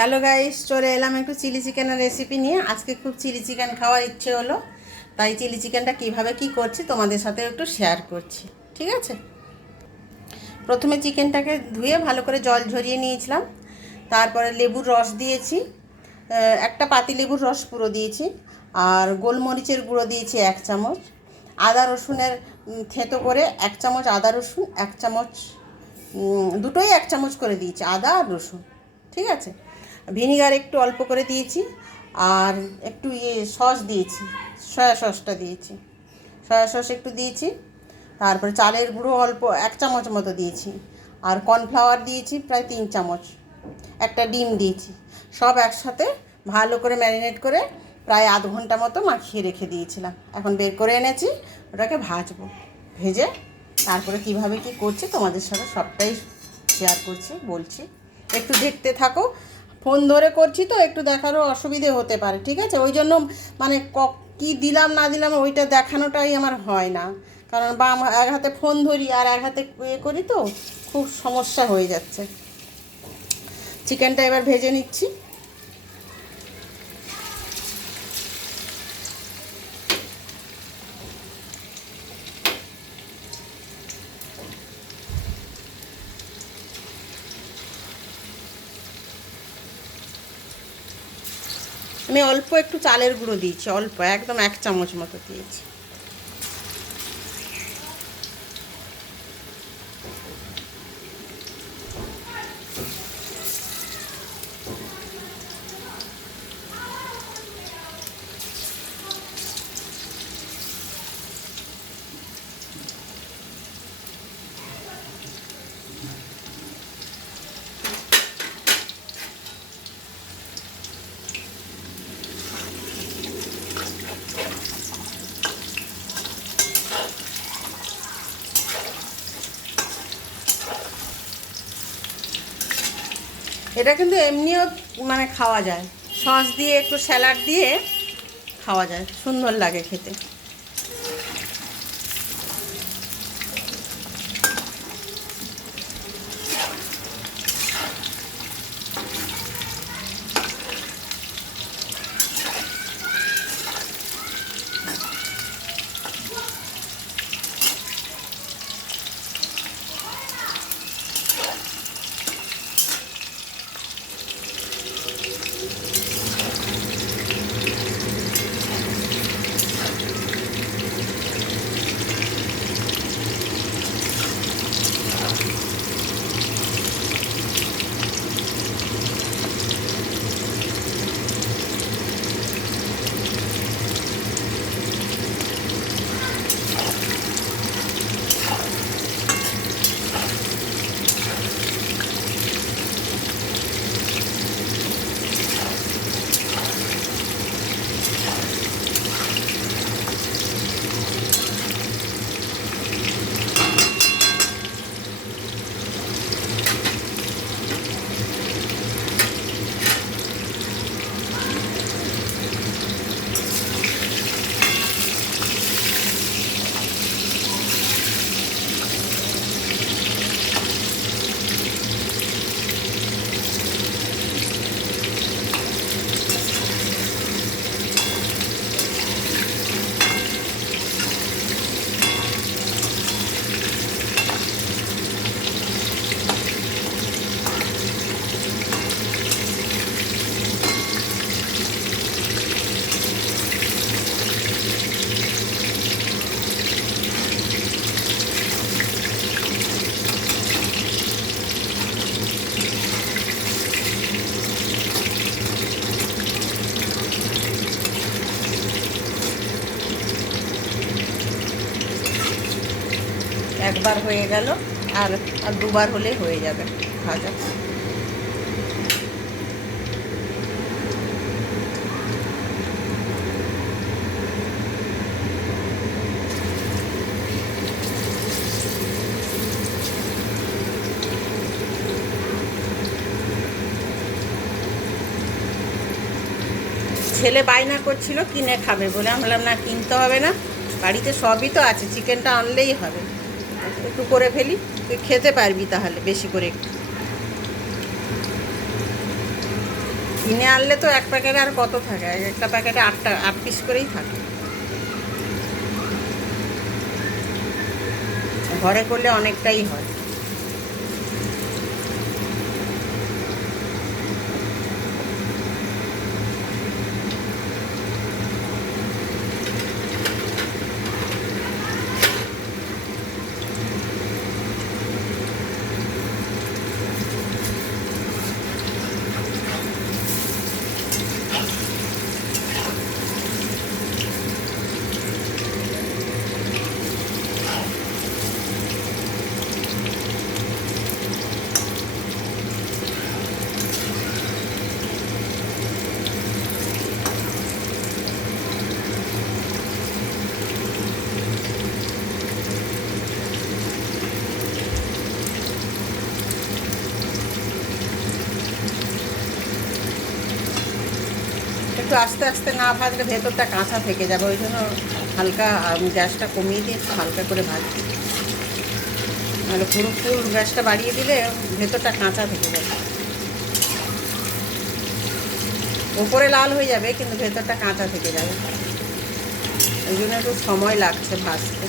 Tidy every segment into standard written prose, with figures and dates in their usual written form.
Hello guys, চলে এলাম একটু চিলি চিকেনের রেসিপি নিয়ে। আজকে খুব চিলি চিকেন খাওয়ার ইচ্ছে হলো, তাই চিলি চিকেনটা কিভাবে কি করছি তোমাদের সাথে একটু শেয়ার করছি। ঠিক আছে, প্রথমে চিকেনটাকে ধুয়ে ভালো করে জল ঝরিয়ে নিয়েছিলাম। তারপরে লেবুর রস দিয়েছি, একটা পাতি লেবুর রস পুরো দিয়েছি। আর গোলমরিচের গুঁড়ো দিয়েছি 1 চামচ। আদা রসুনের থেঁতো করে 1 চামচ আদা রসুন, 1 চামচ দুটোই 1 চামচ করে দিয়েছি আদা আর রসুন। ঠিক আছে, ভিনিগার একটু অল্প করে দিয়েছি। আর একটু সস দিয়েছি, সয়া সসটা দিয়েছি, সয়া সস একটু দিয়েছি। তারপরে চালের গুঁড়ো অল্প 1 চামচ মতো দিয়েছি। আর কর্নফ্লাওয়ার দিয়েছি প্রায় 3 চামচ। একটা ডিম দিয়েছি। সব একসাথে ভালো করে ম্যারিনেট করে প্রায় আধ ঘন্টা মতো মাখিয়ে রেখে দিয়েছিলাম। এখন বের করে এনেছি, ওটাকে ভাজবো। ভেজে তারপরে কিভাবে কি করছি তোমাদের সাথে সবটাই শেয়ার করছি, বলছি। একটু দেখতে থাকো। ফোন ধরে করছি তো একটু দেখারও অসুবিধে হতে পারে। ঠিক আছে, ওই জন্য মানে কী দিলাম না দিলাম ওইটা দেখানোটাই আমার হয় না, কারণ এক হাতে ফোন ধরি আর এক হাতে করি, তো খুব সমস্যা হয়ে যাচ্ছে। চিকেনটা এবার ভেজে নিচ্ছি। আমি অল্প একটু চালের গুঁড়ো দিয়েছি, অল্প একদম 1 চামচ মতো দিয়েছি। এটা কিন্তু এমনিও মানে খাওয়া যায়, সস দিয়ে একটু স্যালাড দিয়ে খাওয়া যায়, সুন্দর লাগে খেতে। একবার হয়ে গেল, আর আর দুবার হলে হয়ে যাবে ভাজা। ছেলে বায়না করছিল কিনে খাবে বলে, আমি বললাম না, কিনতে হবে না, বাড়িতে সবই তো আছে, চিকেনটা আনলেই হবে। একটু করে ফেলি, তুই খেতে পারবি তাহলে বেশি করে একটু। কিনে আনলে তো এক প্যাকেটে আর কত থাকে, একটা প্যাকেটে 8 পিস করেই থাকে। ঘরে করলে অনেকটাই হয়। একটু আস্তে আস্তে না ভাজলে ভেতরটা কাঁচা থেকে যাবে, ওই জন্য হালকা গ্যাসটা কমিয়ে দিয়ে একটু হালকা করে ভাজছি। নাহলে পুরো ফুল গ্যাসটা বাড়িয়ে দিলে ভেতরটা কাঁচা থেকে যাবে। ওপরে লাল হয়ে যাবে কিন্তু ভেতরটা কাঁচা থেকে যাবে, ওই জন্য একটু সময় লাগছে ভাজতে।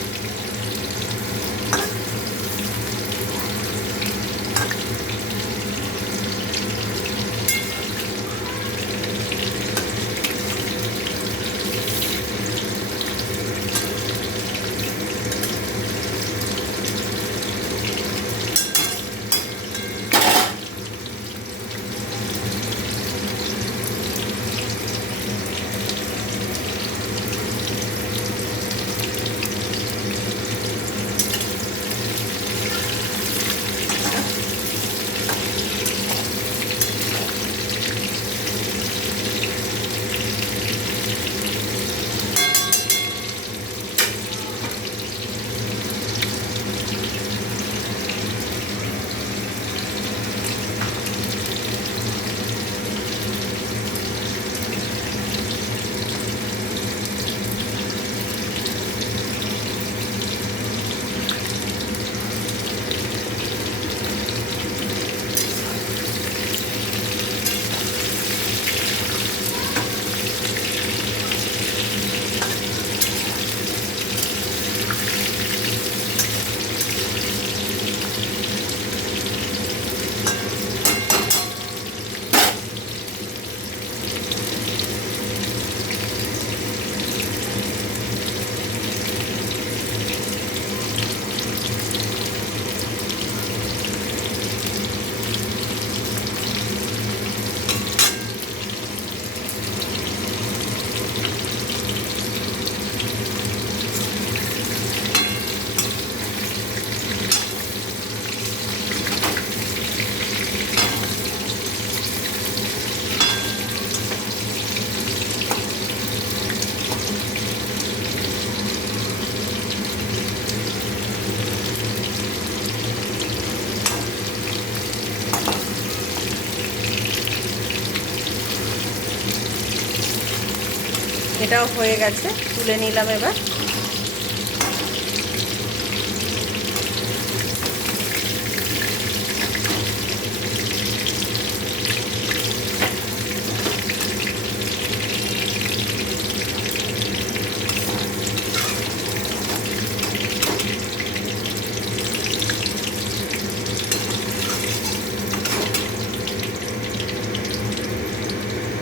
এটাও হয়ে গেছে, তুলে নিলাম এবার।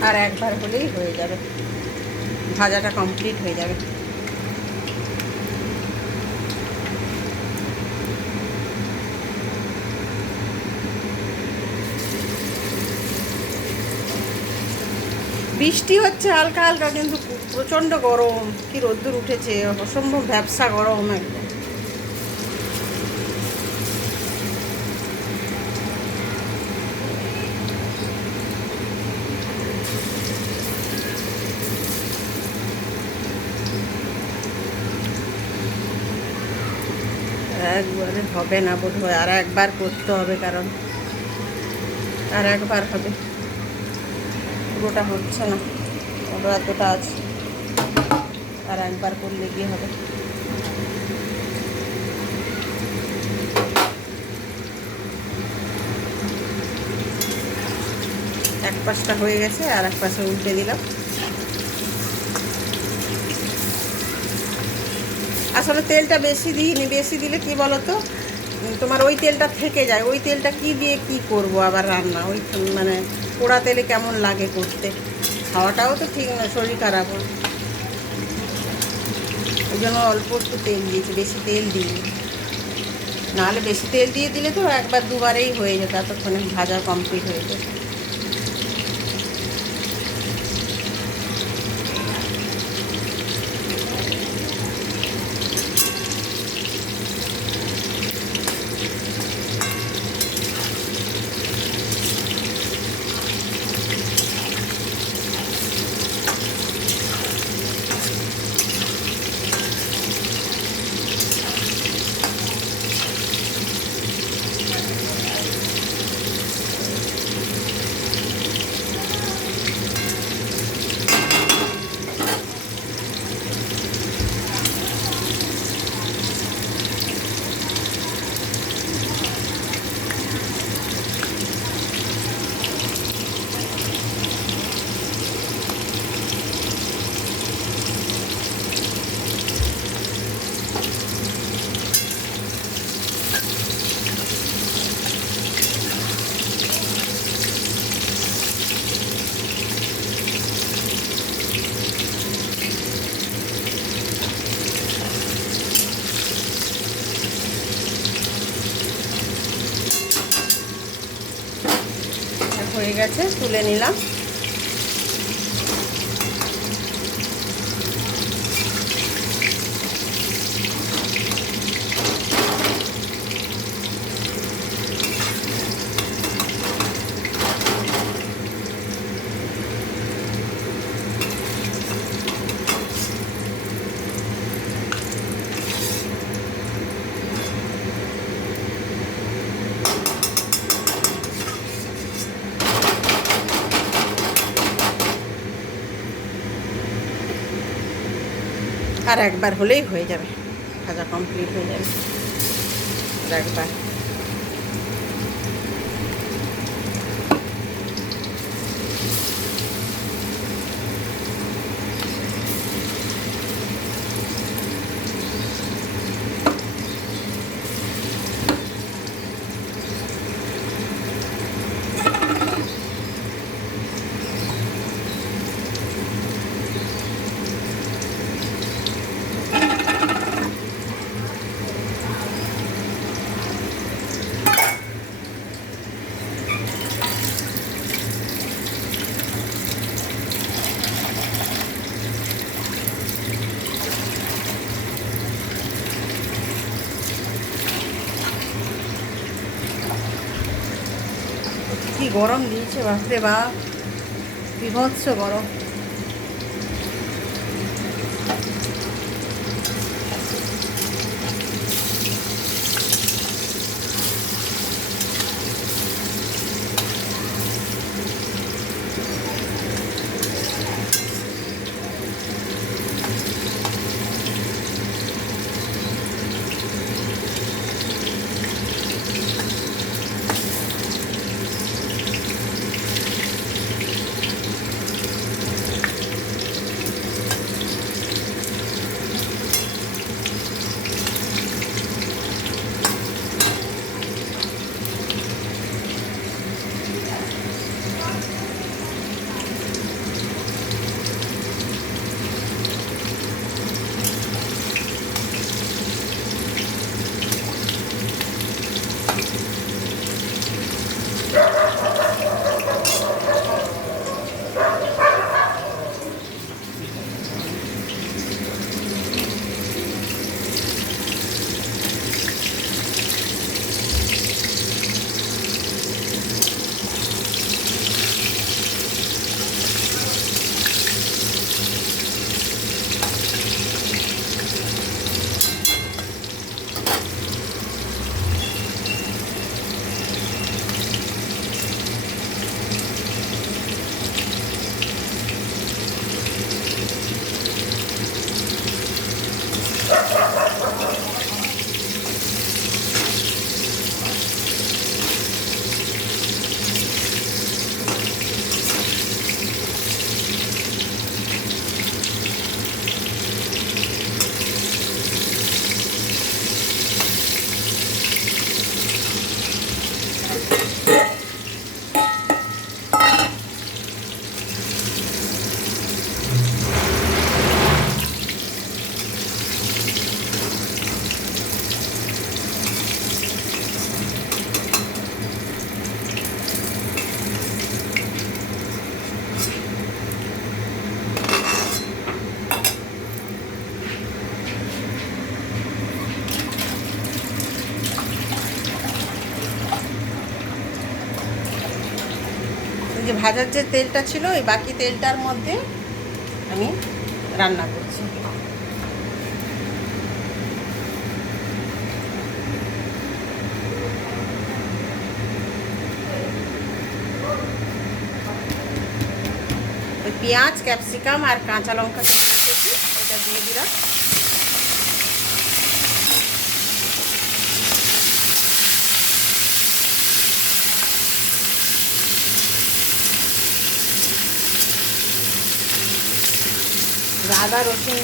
আর একবার হলেই হয়ে যাবে, ভাজাটা কমপ্লিট হয়ে যাবে। বৃষ্টি হচ্ছে হালকা হালকা, কিন্তু প্রচণ্ড গরম, কি রোদ্দুর উঠেছে, অসম্ভব ভ্যাপসা গরম একদম। একবারে হবে না বোধ হয়, আর একবার করতে হবে, কারণ আর একবার হবে, পুরোটা হচ্ছে না, ওটা এতটা আছে, আর একবার করলে গিয়ে হবে। এক পাশটা হয়ে গেছে, আর এক পাশে উল্টে দিলাম। আসলে তেলটা বেশি দিইনি, বেশি দিলে কি বলো তো, তোমার ওই তেলটা থেকে যায়। ওই তেলটা কি দিয়ে কি করব আবার রান্না, ওই মানে পোড়া তেলে কেমন লাগে করতে, খাওয়াটাও তো ঠিক না, শরীর খারাপ হয়। ওই জন্য অল্প একটু তেল দিয়েছি, বেশি তেল দিইনি। নাহলে বেশি তেল দিয়ে দিলে তো একবার দুবারেই হয়ে যেত, এতক্ষণে ভাজা কমপ্লিট হয়ে যেত। হয়ে গেছে, তুলে নিলাম। আর একবার হলেই হয়ে যাবে, ভাজা কমপ্লিট হয়ে যাবে আর একবার। কি গরম দিয়েছে বাপরে বাপ, বিভৎস গরম। যে ভাজার যে তেলটা ছিল ওই বাকি তেলটার মধ্যে আমি রান্না করছি। পেঁয়াজ, ক্যাপসিকাম আর কাঁচা লঙ্কা কেটে রেখেছি, ওটা দিয়ে দিলাম। আদা রসুন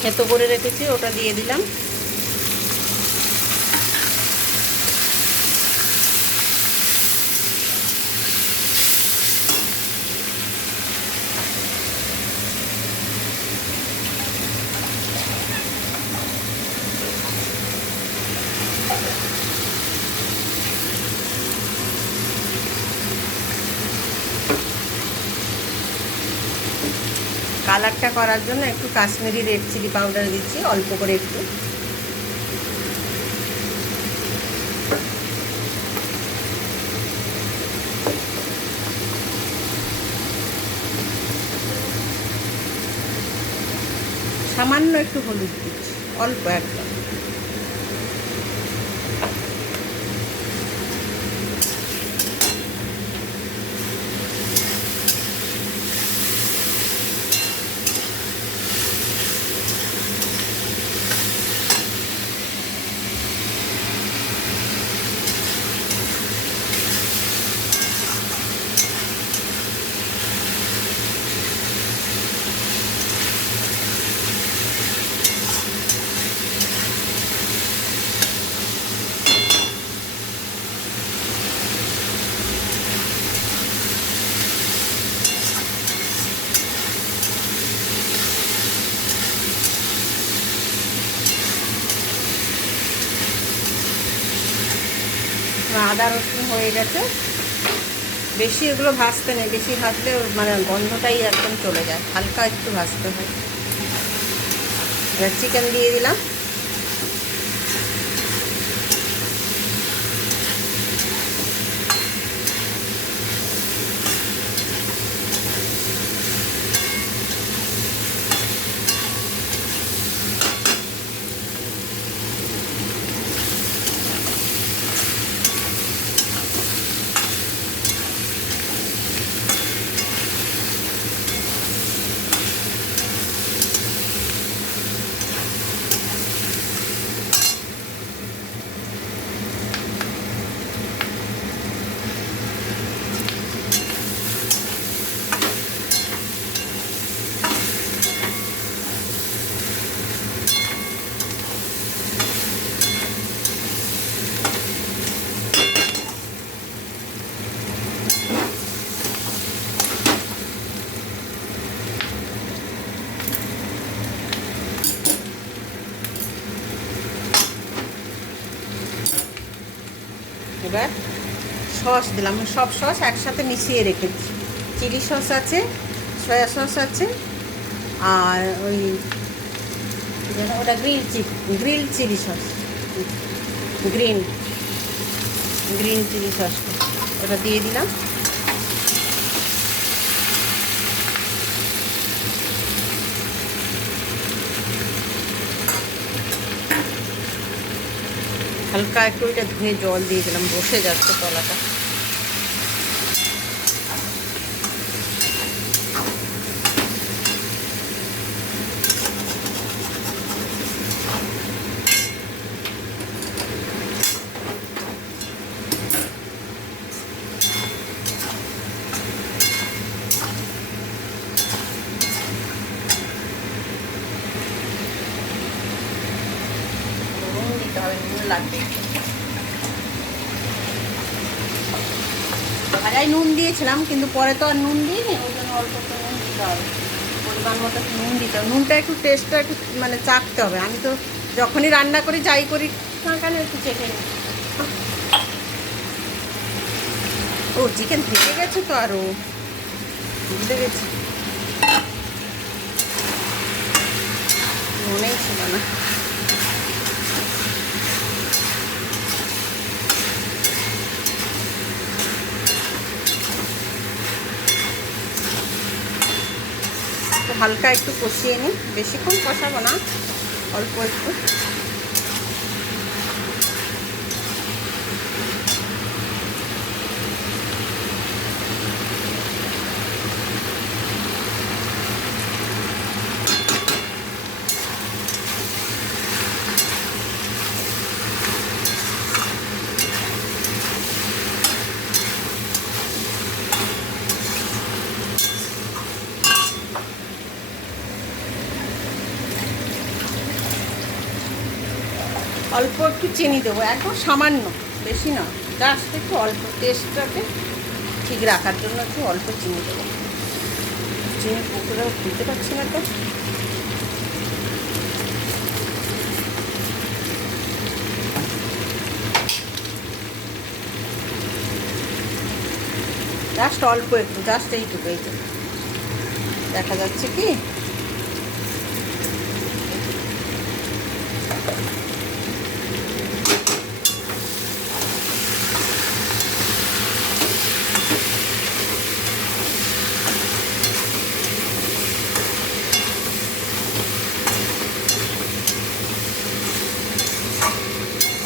থেতো করে রেখেছি, ওটা দিয়ে দিলাম। কালারটা করার জন্য একটু কাশ্মীরি রেড চিলি পাউডার দিচ্ছি, অল্প করে একটু। সামান্য একটু হলুদ দিচ্ছি, অল্প একদম। আদা রসুন হয়ে গেছে, বেশি এগুলো ভাজতে নেই, বেশি ভাজলে মানে গন্ধটাই একদম চলে যায়, হালকা একটু ভাজতে হয়। এবার চিকেন দিয়ে দিলাম। এবার সস দিলাম, সব সস একসাথে মিশিয়ে রেখেছি। চিলি সস আছে, সয়া সস আছে, আর ওই ওটা grill chilli sauce, green chilli sauce, ওটা দিয়ে দিলাম। হালকা একটু ওইটা ধুয়ে জল দিয়ে দিলাম, বসে যাচ্ছে তলাটা। লাগবে ভাজায় নুন দিয়েছিলাম, কিন্তু পরে তো আর নুন দিইনি, ওই জন্য অল্প একটু নুন দিতে হবে, পরিমাণ মতো নুন দিতে হবে। নুনটা একটু টেস্টটা একটু মানে চাখতে হবে। আমি তো যখনই রান্না করি যাই করি না কেন একটু চেখে নিই। ও চিকেন থেকে গেছে তো, আরও বুঝতে গেছি, মনেই ছিল না। হালকা একটু কষিয়ে নিই, বেশিক্ষণ কষাবো না, অল্প একটু। অল্প একটু চিনি দেবো, একদম সামান্য, বেশি না, জাস্ট একটু অল্প, টেস্টটাকে ঠিক রাখার জন্য একটু অল্প চিনি দেবো। চিনি পুকুরেও খুলতে পারছি না তো। জাস্ট অল্প একটু, জাস্ট এইটুকু, এইটুকু দেখা যাচ্ছে কি।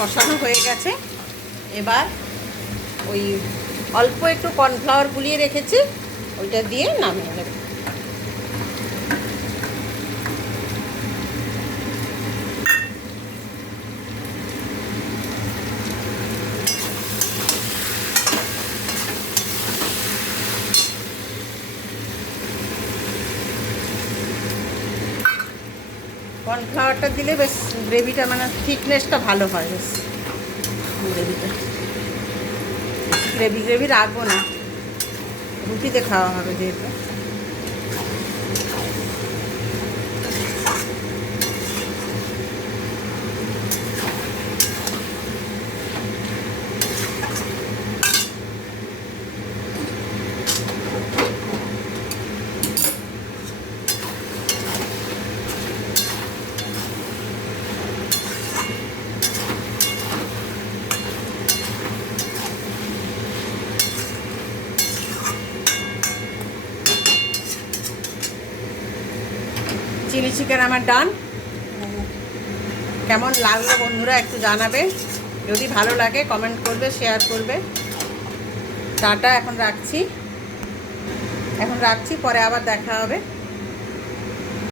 কষানো হয়ে গেছে, এবার ওই অল্প একটু কর্নফ্লাওয়ার গুলিয়ে রেখেছি, ওইটা দিয়ে নামিয়ে নেব। কর্নফ্লাওয়ারটা দিলে বেশ গ্রেভিটা, মানে থিকনেসটা ভালো হয়, বেশ গ্রেভিটা। গ্রেভি গ্রেভি রাখবো না, রুটিতে খাওয়া হবে যেহেতু। চিলি চিকেন আমার ডান। কেমন লাগলো বন্ধুরা একটু জানাবে, যদি ভালো লাগে কমেন্ট করবে, শেয়ার করবে। টাটা, এখন রাখছি, পরে আবার দেখা হবে।